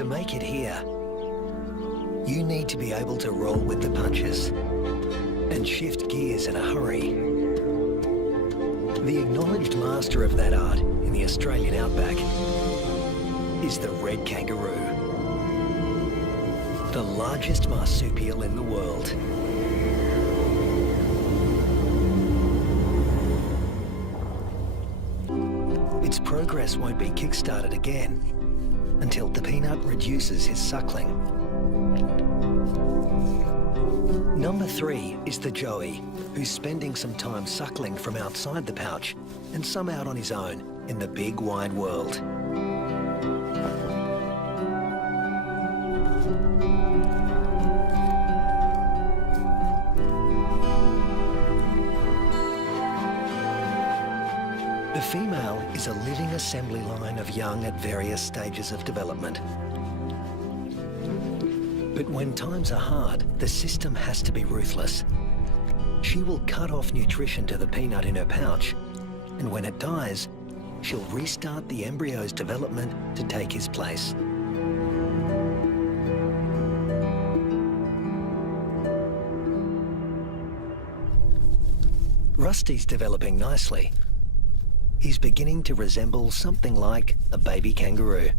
To make it here, you need to be able to roll with the punches and shift gears in a hurry. The acknowledged master of that art in the Australian outback is the red kangaroo, the largest marsupial in the world. Its progress won't be kick-started again until the peanut reduces his suckling. Number 3 is the joey, who's spending some time suckling from outside the pouch and some out on his own in the big wide world. The female is a living assembly line of young at various stages of development. But when times are hard, the system has to be ruthless. She will cut off nutrition to the peanut in her pouch, and when it dies, she'll restart the embryo's development to take his place. Rusty's developing nicely. He's beginning to resemble something like a baby kangaroo.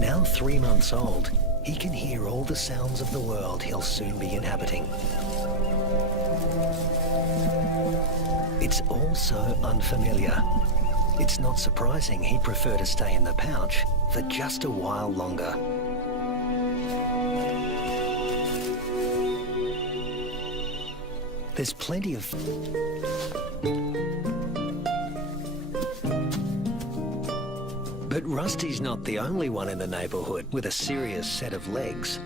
Now 3 months old, he can hear all the sounds of the world he'll soon be inhabiting. It's all so unfamiliar. It's not surprising he'd prefer to stay in the pouch for just a while longer. There's plenty of... But Rusty's not the only one in the neighbourhood with a serious set of legs.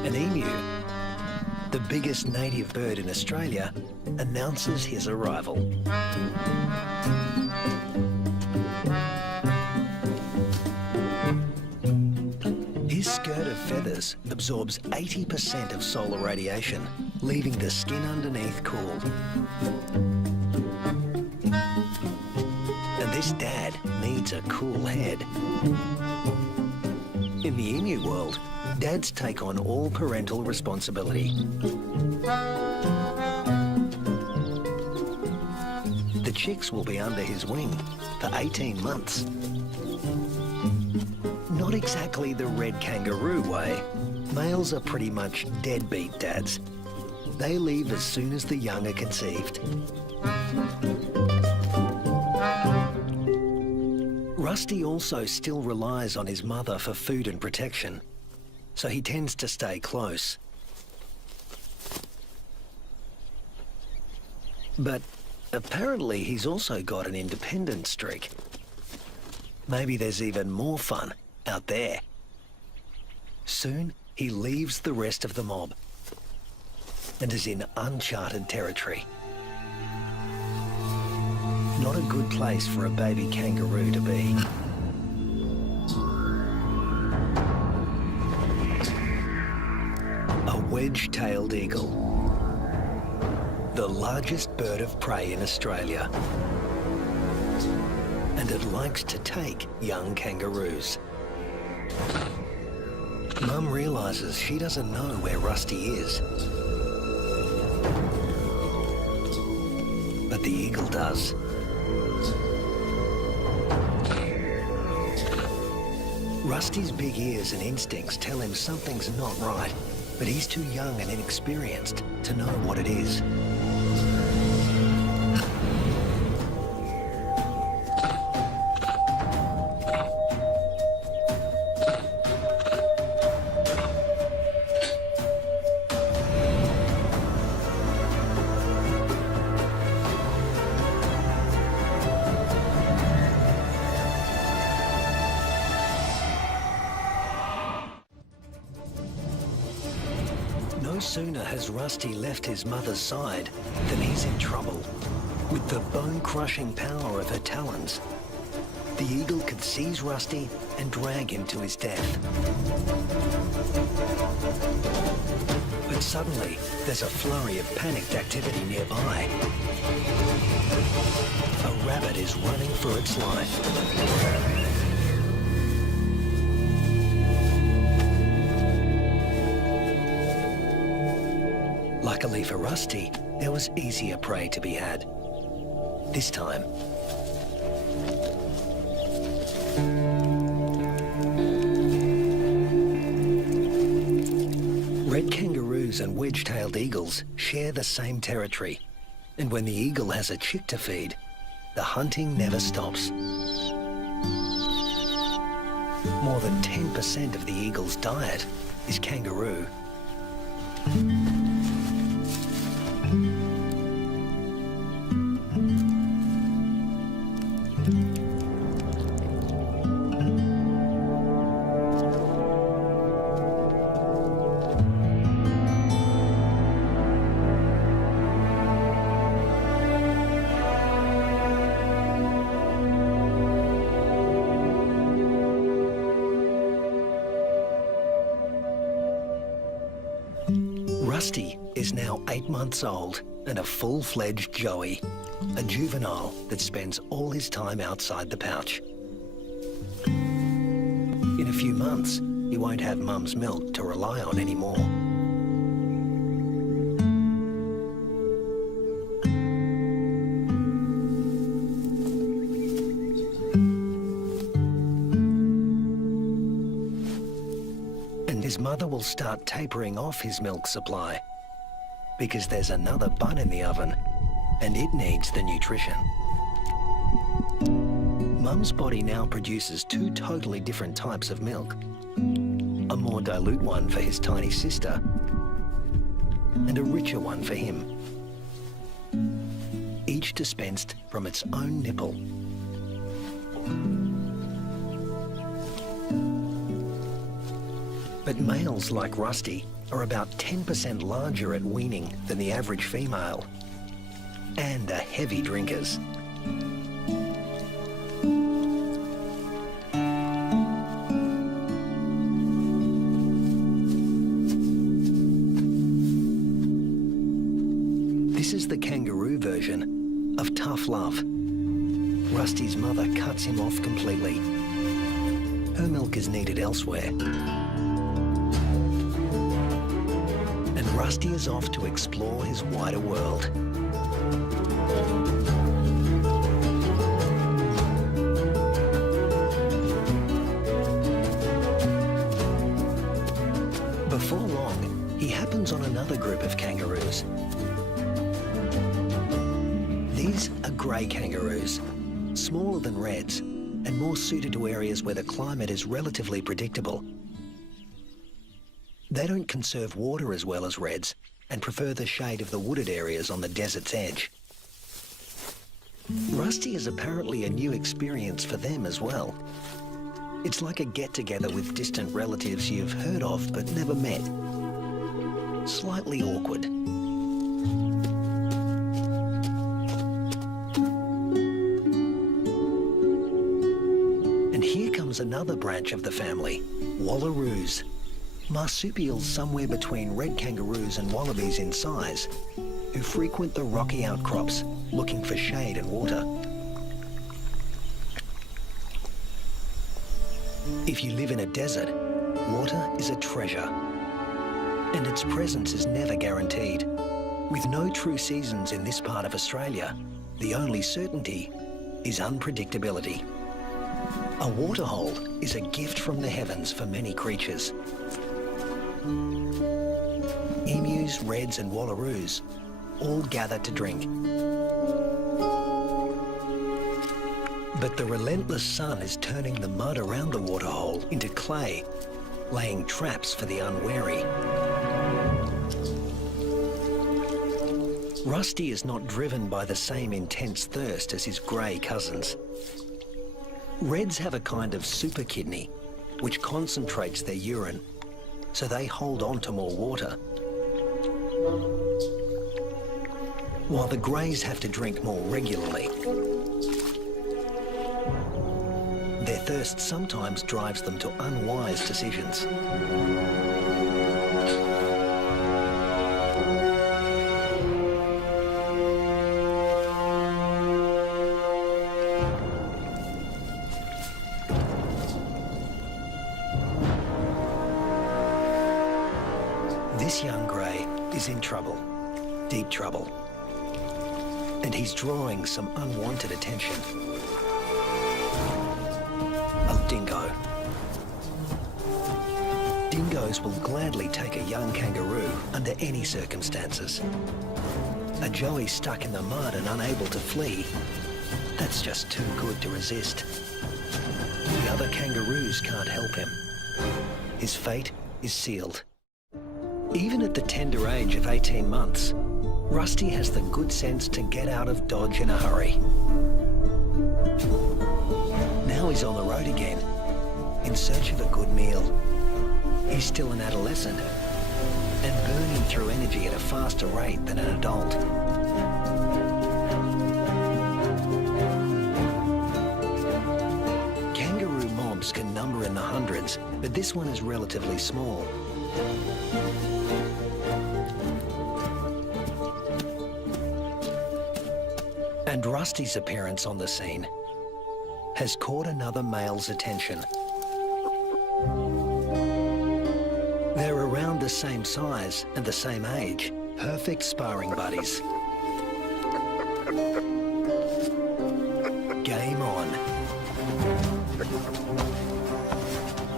An emu, the biggest native bird in Australia, announces his arrival. His skirt of feathers absorbs 80% of solar radiation, leaving the skin underneath cool. And this dad needs a cool head. In the emu world, dads take on all parental responsibility. The chicks will be under his wing for 18 months. Not exactly the red kangaroo way. Males are pretty much deadbeat dads. They leave as soon as the young are conceived. Rusty also still relies on his mother for food and protection, so he tends to stay close. But apparently he's also got an independent streak. Maybe there's even more fun out there. Soon he leaves the rest of the mob and is in uncharted territory. Not a good place for a baby kangaroo to be. A wedge-tailed eagle, the largest bird of prey in Australia. And it likes to take young kangaroos. Mum realises she doesn't know where Rusty is. But the eagle does. Rusty's big ears and instincts tell him something's not right, but he's too young and inexperienced to know what it is. No No sooner has Rusty left his mother's side than he's in trouble. With the bone-crushing power of her talons, the eagle could seize Rusty and drag him to his death. But suddenly, there's a flurry of panicked activity nearby. A rabbit is running for its life. Luckily for Rusty, there was easier prey to be had. This time, red kangaroos and wedge-tailed eagles share the same territory, and when the eagle has a chick to feed, the hunting never stops. More than 10% of the eagle's diet is kangaroo. Rusty is now 8 months old and a full-fledged joey, a juvenile that spends all his time outside the pouch. In a few months, he won't have mum's milk to rely on anymore. His mother will start tapering off his milk supply because there's another bun in the oven and it needs the nutrition. Mum's body now produces 2 totally different types of milk. A more dilute one for his tiny sister and a richer one for him. Each dispensed from its own nipple. But males like Rusty are about 10% larger at weaning than the average female, and are heavy drinkers. This is the kangaroo version of tough love. Rusty's mother cuts him off completely. Her milk is needed elsewhere. Rusty is off to explore his wider world. Before long, he happens on another group of kangaroos. These are grey kangaroos, smaller than reds and more suited to areas where the climate is relatively predictable. They don't conserve water as well as reds and prefer the shade of the wooded areas on the desert's edge. Rusty is apparently a new experience for them as well. It's like a get-together with distant relatives you've heard of but never met. Slightly awkward. And here comes another branch of the family, wallaroos. Marsupials somewhere between red kangaroos and wallabies in size, who frequent the rocky outcrops looking for shade and water. If you live in a desert, water is a treasure, and its presence is never guaranteed. With no true seasons in this part of Australia, the only certainty is unpredictability. A waterhole is a gift from the heavens for many creatures. Emus, reds and wallaroos all gather to drink. But the relentless sun is turning the mud around the waterhole into clay, laying traps for the unwary. Rusty is not driven by the same intense thirst as his grey cousins. Reds have a kind of super kidney, which concentrates their urine, so they hold on to more water. while the greys have to drink more regularly. Their thirst sometimes drives them to unwise decisions. This young grey is in trouble, deep trouble, and he's drawing some unwanted attention. A dingo. Dingoes will gladly take a young kangaroo under any circumstances. A joey stuck in the mud and unable to flee, that's just too good to resist. The other kangaroos can't help him. His fate is sealed. Even at the tender age of 18 months, Rusty has the good sense to get out of Dodge in a hurry. Now he's on the road again, in search of a good meal. He's still an adolescent, and burning through energy at a faster rate than an adult. Kangaroo mobs can number in the hundreds, but this one is relatively small. And Rusty's appearance on the scene has caught another male's attention. They're around the same size and the same age, perfect sparring buddies. Game on.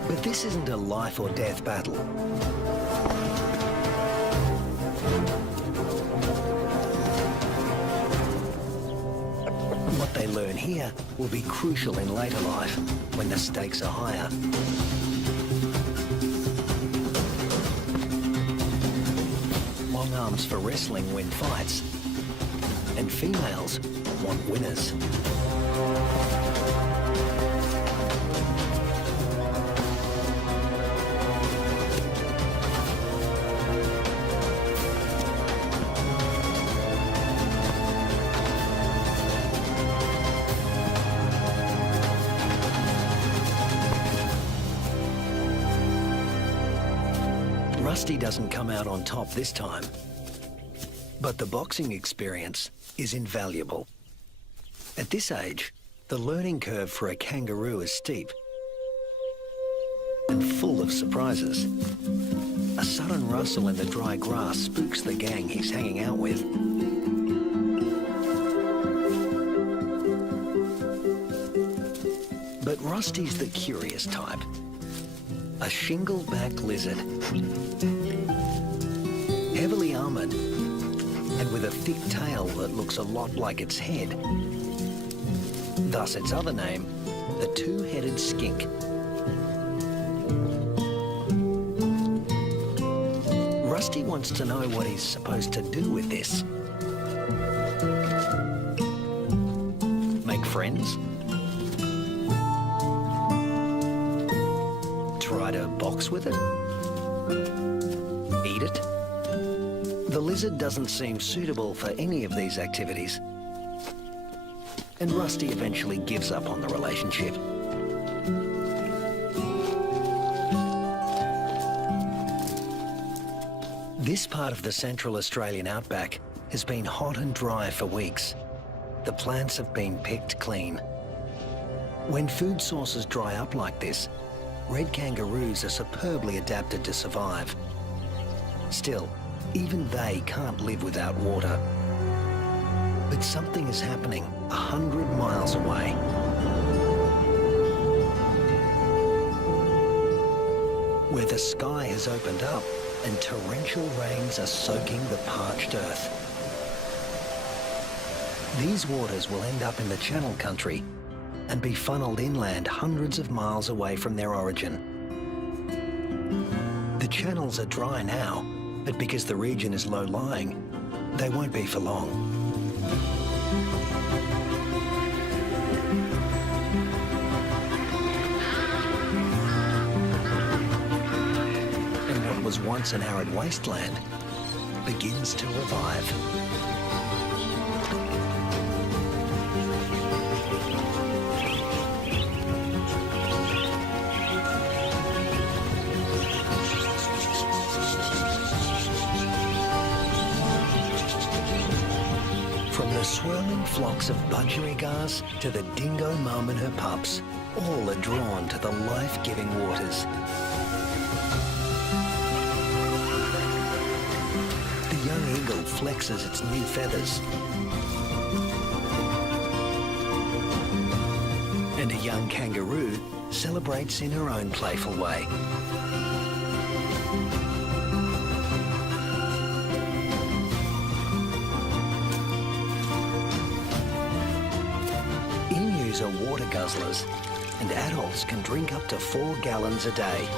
But this isn't a life or death battle. What they learn here will be crucial in later life, when the stakes are higher. Long arms for wrestling win fights, and females want winners. Rusty doesn't come out on top this time, but the boxing experience is invaluable. At this age, the learning curve for a kangaroo is steep and full of surprises. A sudden rustle in the dry grass spooks the gang he's hanging out with. But Rusty's the curious type. A shingle-backed lizard. Heavily armoured and with a thick tail that looks a lot like its head. Thus its other name, the two-headed skink. Rusty wants to know what he's supposed to do with this. Make friends? Try to box with it? Eat it? The lizard doesn't seem suitable for any of these activities. And Rusty eventually gives up on the relationship. This part of the Central Australian outback has been hot and dry for weeks. The plants have been picked clean. When food sources dry up like this, red kangaroos are superbly adapted to survive. Still, even they can't live without water. But something is happening 100 miles away. Where the sky has opened up and torrential rains are soaking the parched earth. These waters will end up in the Channel Country and be funneled inland hundreds of miles away from their origin. The channels are dry now, but because the region is low-lying, they won't be for long. And what was once an arid wasteland begins to revive. From the swirling flocks of budgerigars to the dingo mum and her pups, all are drawn to the life-giving waters. The young eagle flexes its new feathers. And a young kangaroo celebrates in her own playful way. Emus are water guzzlers, and adults can drink up to 4 gallons a day.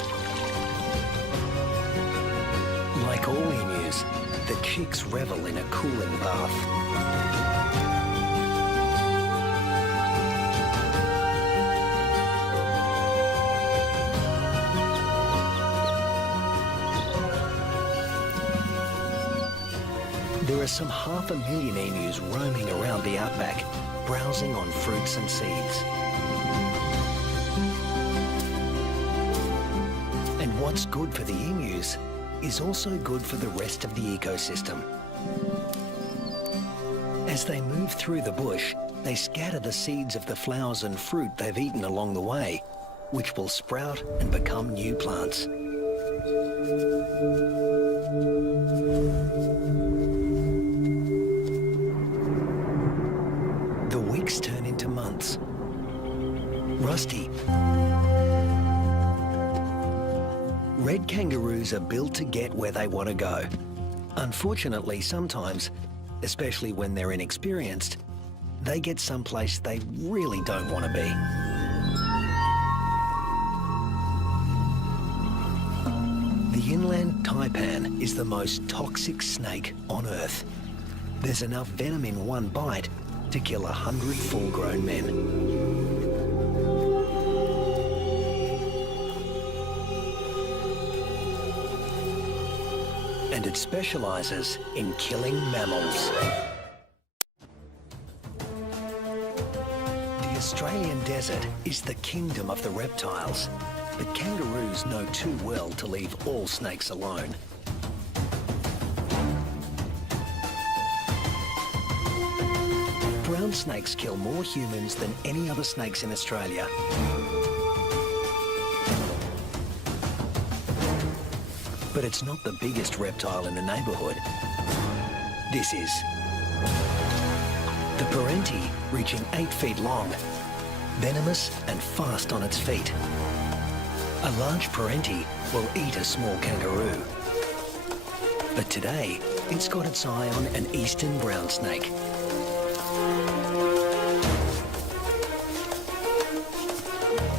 Like all emus, the chicks revel in a cooling bath. There are some 500,000 emus roaming around the outback, browsing on fruits and seeds. And what's good for the emus is also good for the rest of the ecosystem. As they move through the bush, they scatter the seeds of the flowers and fruit they've eaten along the way, which will sprout and become new plants. The weeks turn into months. Rusty. Red kangaroos are built to get where they want to go. Unfortunately, sometimes, especially when they're inexperienced, they get someplace they really don't want to be. The inland taipan is the most toxic snake on Earth. There's enough venom in one bite to kill 100 full-grown men. And it specialises in killing mammals. The Australian desert is the kingdom of the reptiles, but kangaroos know too well to leave all snakes alone. Brown snakes kill more humans than any other snakes in Australia. But it's not the biggest reptile in the neighbourhood. This is. The parenti, reaching 8 feet long, venomous and fast on its feet. A large parenti will eat a small kangaroo. But today, it's got its eye on an eastern brown snake.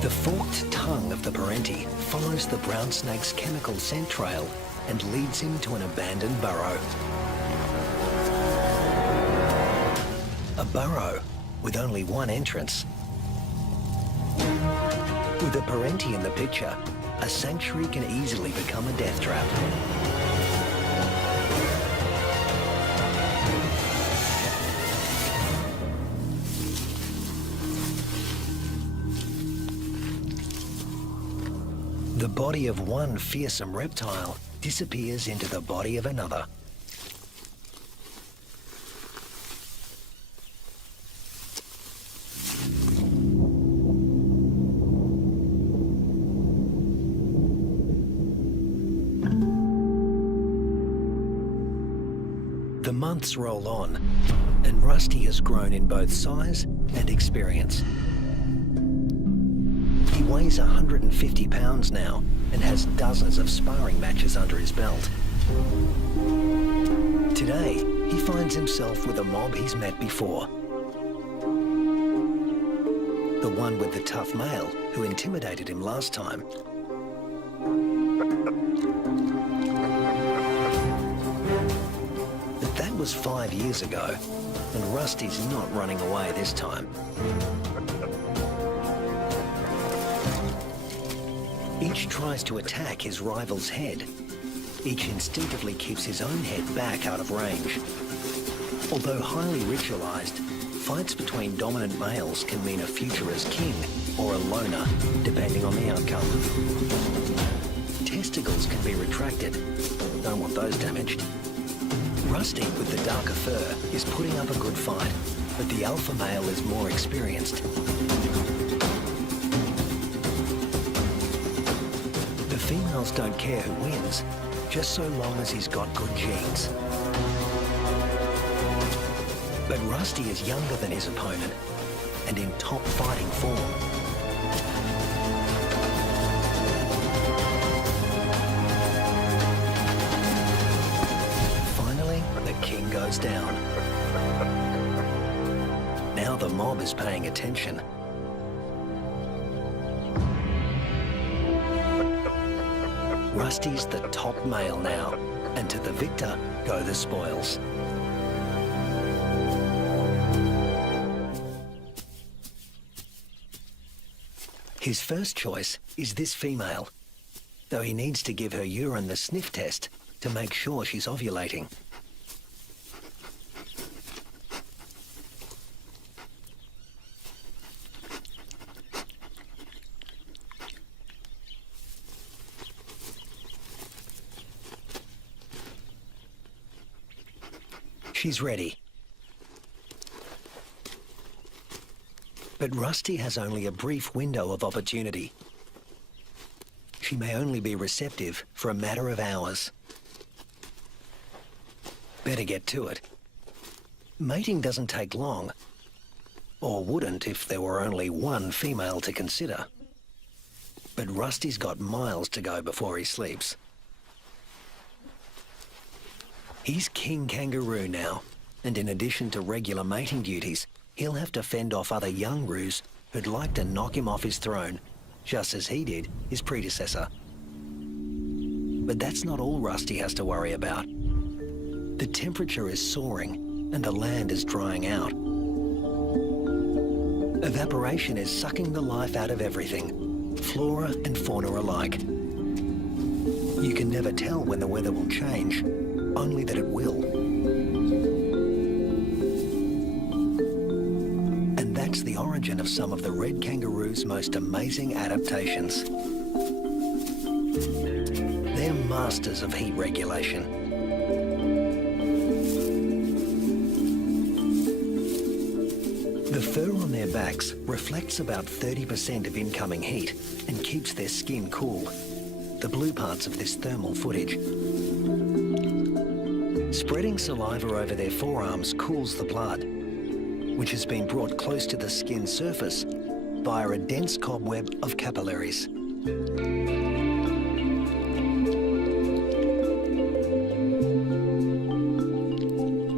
The forked tongue of the parenti follows the brown snake's chemical scent trail and leads him to an abandoned burrow. A burrow with only one entrance. With a parenti in the picture, a sanctuary can easily become a death trap. The body of one fearsome reptile disappears into the body of another. The months roll on, and Rusty has grown in both size and experience. He weighs 150 pounds now and has dozens of sparring matches under his belt. Today, he finds himself with a mob he's met before. The one with the tough male who intimidated him last time. But that was 5 years ago, and Rusty's not running away this time. Each tries to attack his rival's head, Each instinctively keeps his own head back out of range. Although highly ritualized, fights between dominant males can mean a future as king or a loner, depending on the outcome. Testicles can be retracted. Don't want those damaged. Rusty, with the darker fur, is putting up a good fight, but the alpha male is more experienced. The females don't care who wins, just so long as he's got good genes. But Rusty is younger than his opponent and in top fighting form. Finally, the king goes down. Now the mob is paying attention. Rusty's the top male now, and to the victor go the spoils. His first choice is this female, though he needs to give her urine the sniff test to make sure she's ovulating. She's ready. But Rusty has only a brief window of opportunity. She may only be receptive for a matter of hours. Better get to it. Mating doesn't take long, or wouldn't if there were only one female to consider. But Rusty's got miles to go before he sleeps. He's King Kangaroo now, and in addition to regular mating duties, he'll have to fend off other young roos who'd like to knock him off his throne, just as he did his predecessor. But that's not all Rusty has to worry about. The temperature is soaring and the land is drying out. Evaporation is sucking the life out of everything, flora and fauna alike. You can never tell when the weather will change, only that it will. And that's the origin of some of the red kangaroo's most amazing adaptations. They're masters of heat regulation. The fur on their backs reflects about 30% of incoming heat and keeps their skin cool, the blue parts of this thermal footage. Spreading saliva over their forearms cools the blood, which has been brought close to the skin surface via a dense cobweb of capillaries.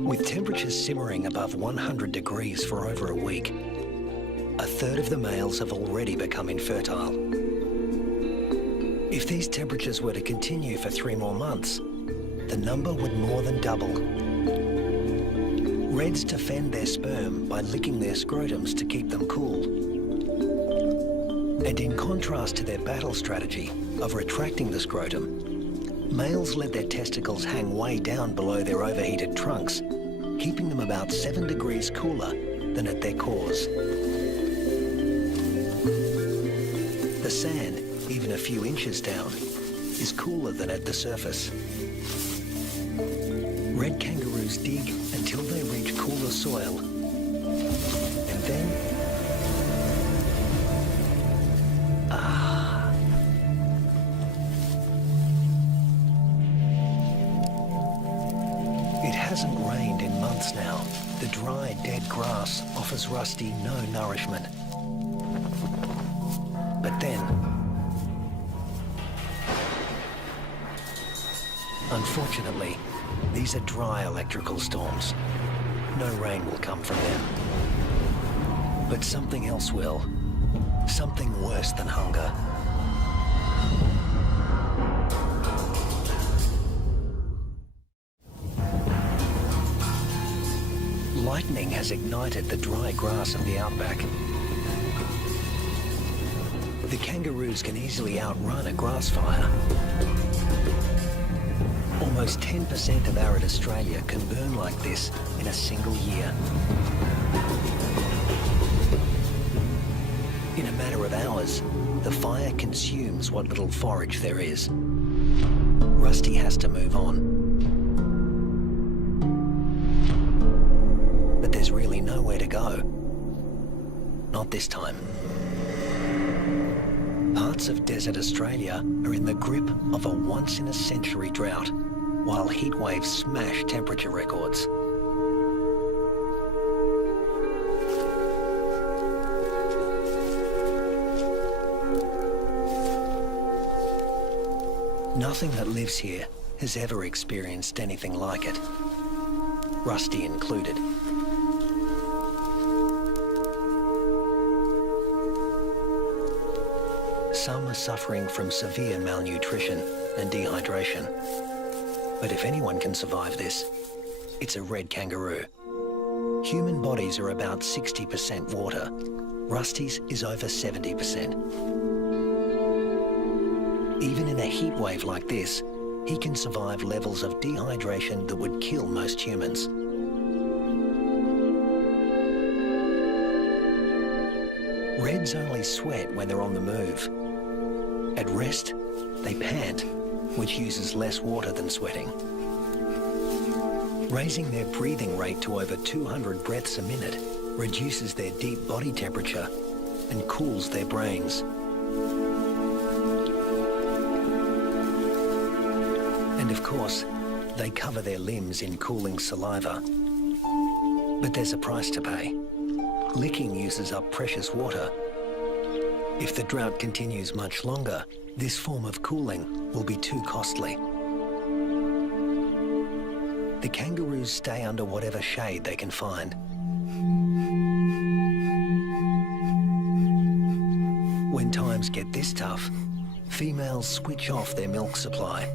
With temperatures simmering above 100 degrees for over a week, a third of the males have already become infertile. If these temperatures were to continue for 3 more months, the number would more than double. Reds defend their sperm by licking their scrotums to keep them cool. And in contrast to their battle strategy of retracting the scrotum, males let their testicles hang way down below their overheated trunks, keeping them about 7 degrees cooler than at their cores. The sand, even a few inches down, is cooler than at the surface. Red kangaroos dig until they reach cooler soil, and then, it hasn't rained in months now. The dry, dead grass offers Rusty no nourishment. But then, unfortunately, these are dry electrical storms. No rain will come from them. But something else will. Something worse than hunger. Lightning has ignited the dry grass of the outback. The kangaroos can easily outrun a grass fire. Almost 10% of arid Australia can burn like this in a single year. In a matter of hours, the fire consumes what little forage there is. Rusty has to move on. But there's really nowhere to go. Not this time. Parts of desert Australia are in the grip of a once-in-a-century drought, while heat waves smash temperature records. Nothing that lives here has ever experienced anything like it, Rusty included. Some are suffering from severe malnutrition and dehydration. But if anyone can survive this, it's a red kangaroo. Human bodies are about 60% water. Rusty's is over 70%. Even in a heat wave like this, he can survive levels of dehydration that would kill most humans. Reds only sweat when they're on the move. At rest, they pant, which uses less water than sweating. Raising their breathing rate to over 200 breaths a minute reduces their deep body temperature and cools their brains. And of course, they cover their limbs in cooling saliva. But there's a price to pay. Licking uses up precious water. If the drought continues much longer, this form of cooling will be too costly. The kangaroos stay under whatever shade they can find. When times get this tough, females switch off their milk supply.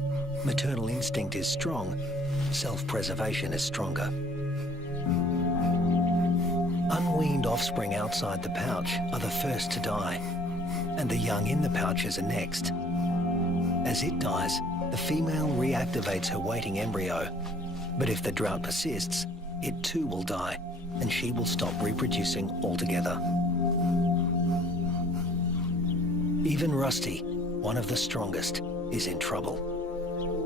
Maternal instinct is strong, self-preservation is stronger. Unweaned offspring outside the pouch are the first to die, and the young in the pouches are next. As it dies, the female reactivates her waiting embryo, but if the drought persists, it too will die, and she will stop reproducing altogether. Even Rusty, one of the strongest, is in trouble.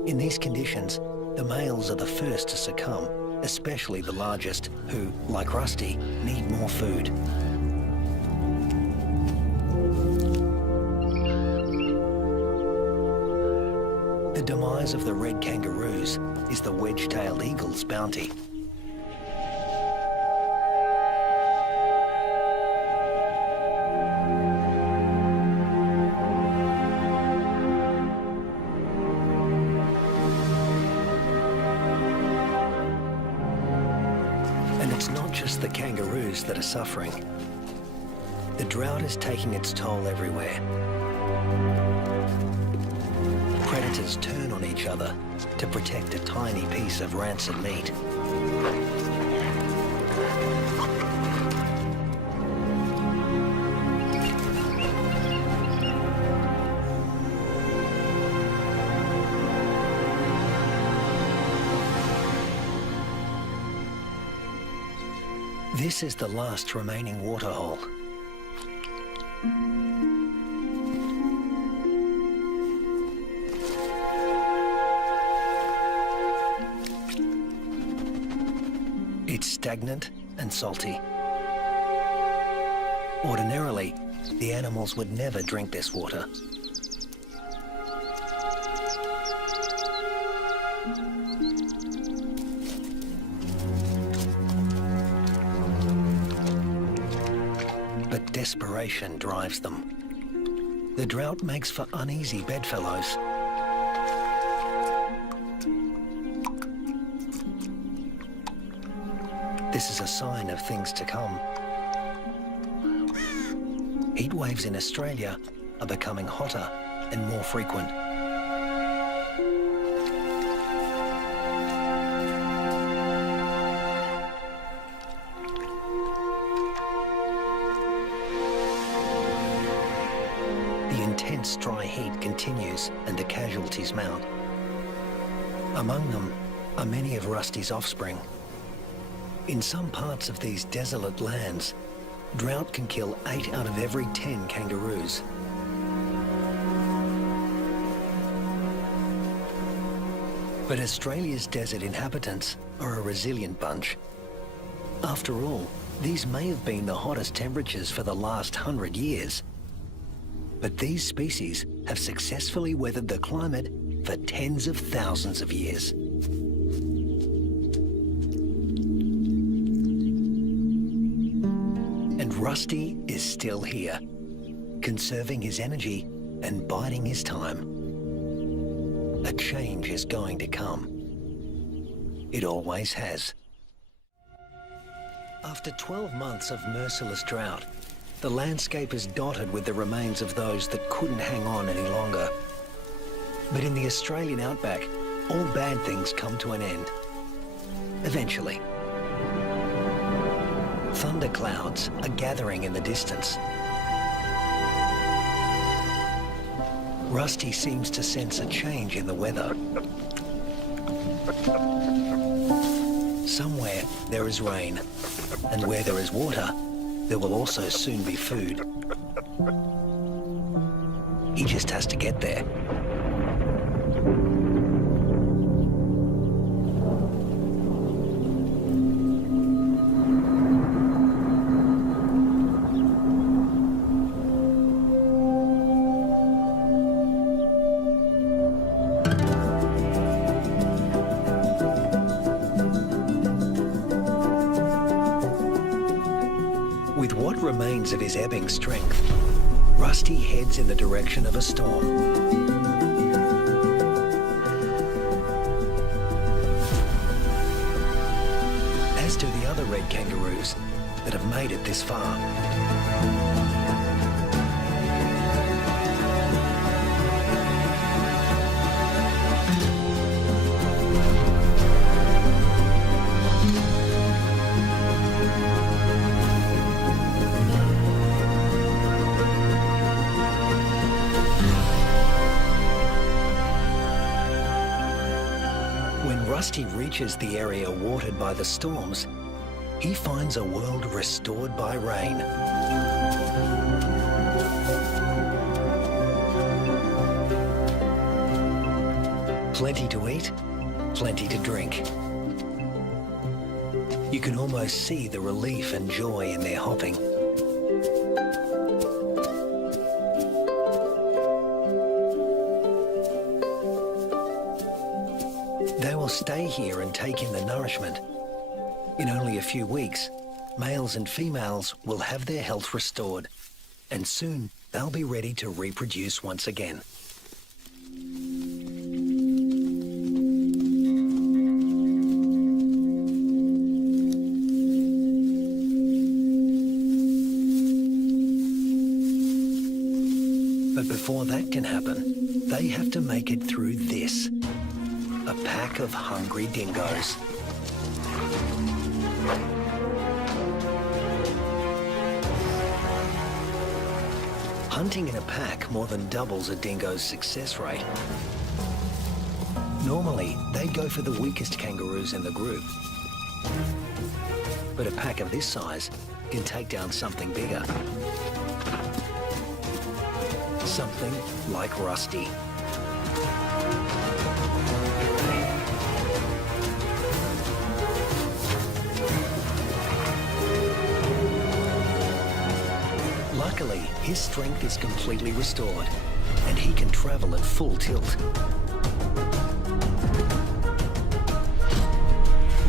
In these conditions, the males are the first to succumb, especially the largest, who, like Rusty, need more food. The demise of the red kangaroos is the wedge-tailed eagle's bounty. And it's not just the kangaroos that are suffering. The drought is taking its toll everywhere. Predators turn on each other to protect a tiny piece of rancid meat. This is the last remaining waterhole. It's stagnant and salty. Ordinarily, the animals would never drink this water. But desperation drives them. The drought makes for uneasy bedfellows. This is a sign of things to come. Heat waves in Australia are becoming hotter and more frequent. The intense dry heat continues and the casualties mount. Among them are many of Rusty's offspring. In some parts of these desolate lands, drought can kill 8 out of every 10 kangaroos. But Australia's desert inhabitants are a resilient bunch. After all, these may have been the hottest temperatures for the last 100 years. But these species have successfully weathered the climate for tens of thousands of years. And Rusty is still here, conserving his energy and biding his time. A change is going to come. It always has. After 12 months of merciless drought, the landscape is dotted with the remains of those that couldn't hang on any longer. But in the Australian outback, all bad things come to an end. Eventually. Thunderclouds are gathering in the distance. Rusty seems to sense a change in the weather. Somewhere there is rain, and where there is water, there will also soon be food. He just has to get there. With what remains of his ebbing strength, Rusty heads in the direction of a storm. As do the other red kangaroos that have made it this far. Rusty reaches the area watered by the storms, he finds a world restored by rain. Plenty to eat, plenty to drink. You can almost see the relief and joy in their hopping. They will stay here and take in the nourishment. In only a few weeks, males and females will have their health restored, and soon they'll be ready to reproduce once again. But before that can happen, they have to make it through this. A pack of hungry dingoes. Hunting in a pack more than doubles a dingo's success rate. Normally, they go for the weakest kangaroos in the group. But a pack of this size can take down something bigger. Something like Rusty. Luckily, his strength is completely restored, and he can travel at full tilt.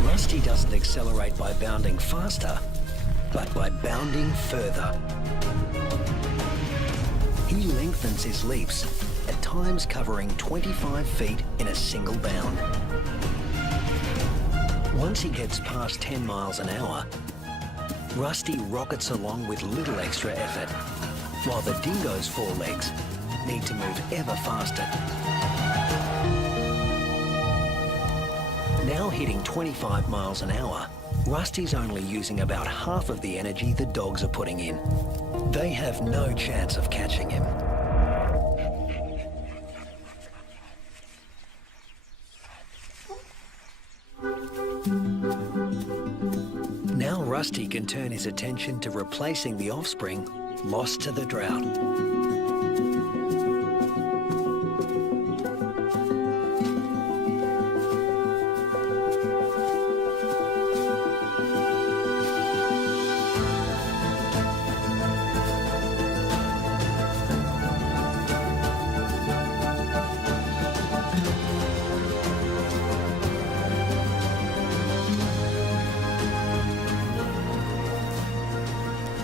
Rusty doesn't accelerate by bounding faster, but by bounding further. He lengthens his leaps, at times covering 25 feet in a single bound. Once he gets past 10 miles an hour, Rusty rockets along with little extra effort, while the dingo's forelegs need to move ever faster. Now hitting 25 miles an hour, Rusty's only using about half of the energy the dogs are putting in. They have no chance of catching him. Rusty can turn his attention to replacing the offspring lost to the drought.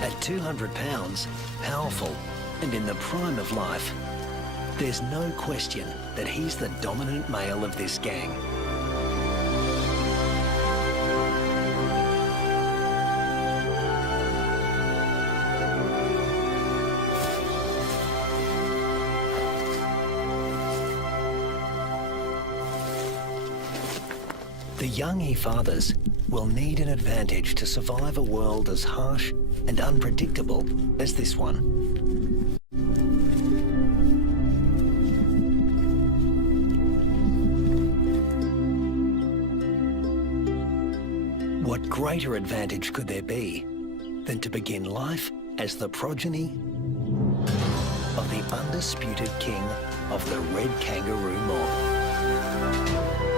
At 200 pounds, powerful, and in the prime of life, there's no question that he's the dominant male of this gang. The young he fathers will need an advantage to survive a world as harsh and unpredictable as this one. What greater advantage could there be than to begin life as the progeny of the undisputed king of the red kangaroo mob?